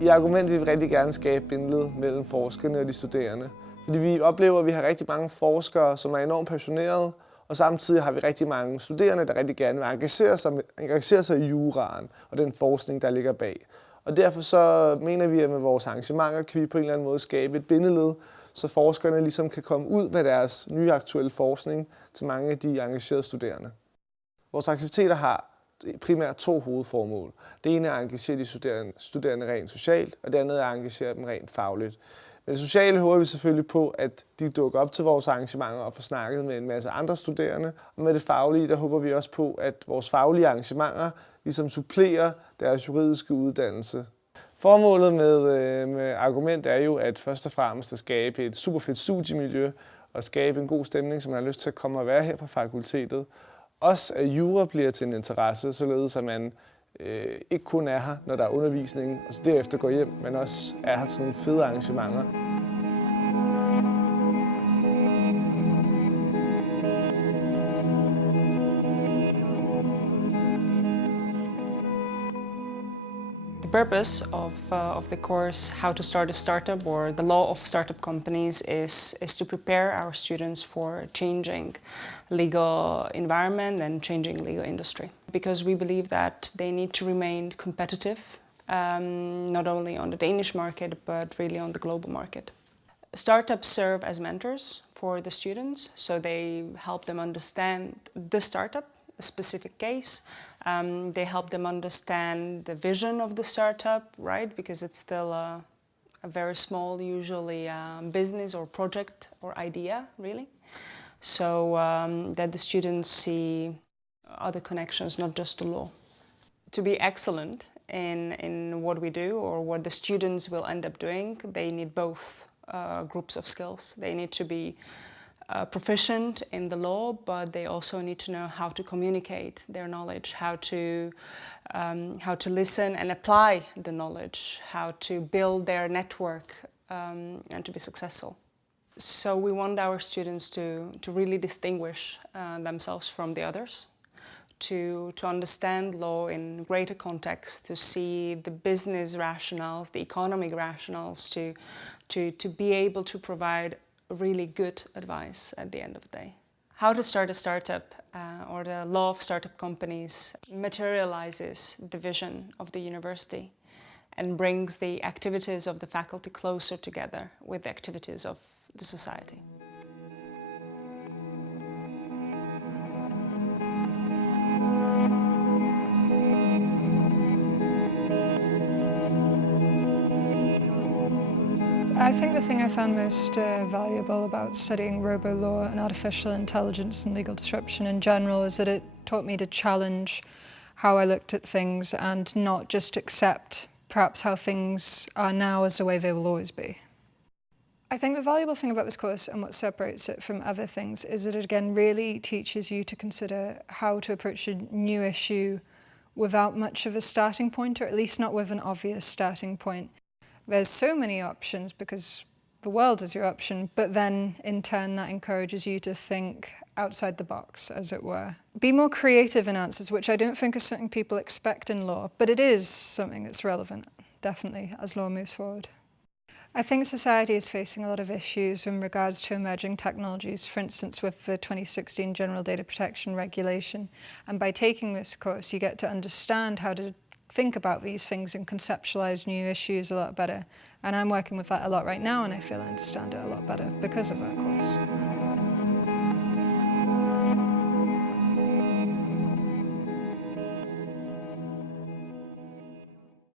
I Argument vil vi rigtig gerne skabe bindeled mellem forskerne og de studerende. Fordi vi oplever, at vi har rigtig mange forskere, som er enormt passionerede, og samtidig har vi rigtig mange studerende, der rigtig gerne vil engagere sig i juraen og den forskning, der ligger bag. Og derfor så mener vi, at med vores arrangementer kan vi på en eller anden måde skabe et bindeled, så forskerne ligesom kan komme ud med deres nye aktuelle forskning til mange af de engagerede studerende. Vores aktiviteter har primært 2 hovedformål. Det ene er at engagere de studerende rent socialt, og det andet er at engagere dem rent fagligt. Men det sociale håber vi selvfølgelig på, at de dukker op til vores arrangementer og får snakket med en masse andre studerende. Og med det faglige, der håber vi også på, at vores faglige arrangementer ligesom supplerer deres juridiske uddannelse. Formålet med Argument er jo at først og fremmest at skabe et super fedt studiemiljø og skabe en god stemning, så man har lyst til at komme og være her på fakultetet. Også at jura bliver til en interesse, således at man ikke kun er her, når der er undervisning, og så derefter går hjem, men også er her til nogle fede arrangementer. The purpose of the course, How to Start a Startup, or the Law of Startup Companies, is to prepare our students for changing legal environment and changing legal industry. Because we believe that they need to remain competitive, not only on the Danish market, but really on the global market. Startups serve as mentors for the students, so they help them understand the startup, a specific case. They help them understand the vision of the startup, right? Because it's still a very small, usually business or project or idea, really. So that the students see other connections, not just the law. To be excellent in what we do or what the students will end up doing, they need both groups of skills. They need to be proficient in the law, but they also need to know how to communicate their knowledge, how to listen and apply the knowledge, how to build their network and to be successful. So we want our students to really distinguish themselves from the others, to understand law in greater context, to see the business rationales, the economic rationales, to be able to provide really good advice at the end of the day. How to Start a Startup, or the Law of Startup Companies, materializes the vision of the university and brings the activities of the faculty closer together with the activities of the society. I think the thing I found most valuable about studying robo-law and artificial intelligence and legal disruption in general is that it taught me to challenge how I looked at things and not just accept perhaps how things are now as the way they will always be. I think the valuable thing about this course and what separates it from other things is that it again really teaches you to consider how to approach a new issue without much of a starting point, or at least not with an obvious starting point. There's so many options because the world is your option, but then in turn that encourages you to think outside the box, as it were. Be more creative in answers, which I don't think is something people expect in law, but it is something that's relevant, definitely, as law moves forward. I think society is facing a lot of issues in regards to emerging technologies, for instance with the 2016 General Data Protection Regulation, and by taking this course you get to understand how to think about these things and conceptualize new issues a lot better. And I'm working with that a lot right now, and I feel I understand it a lot better because of that course.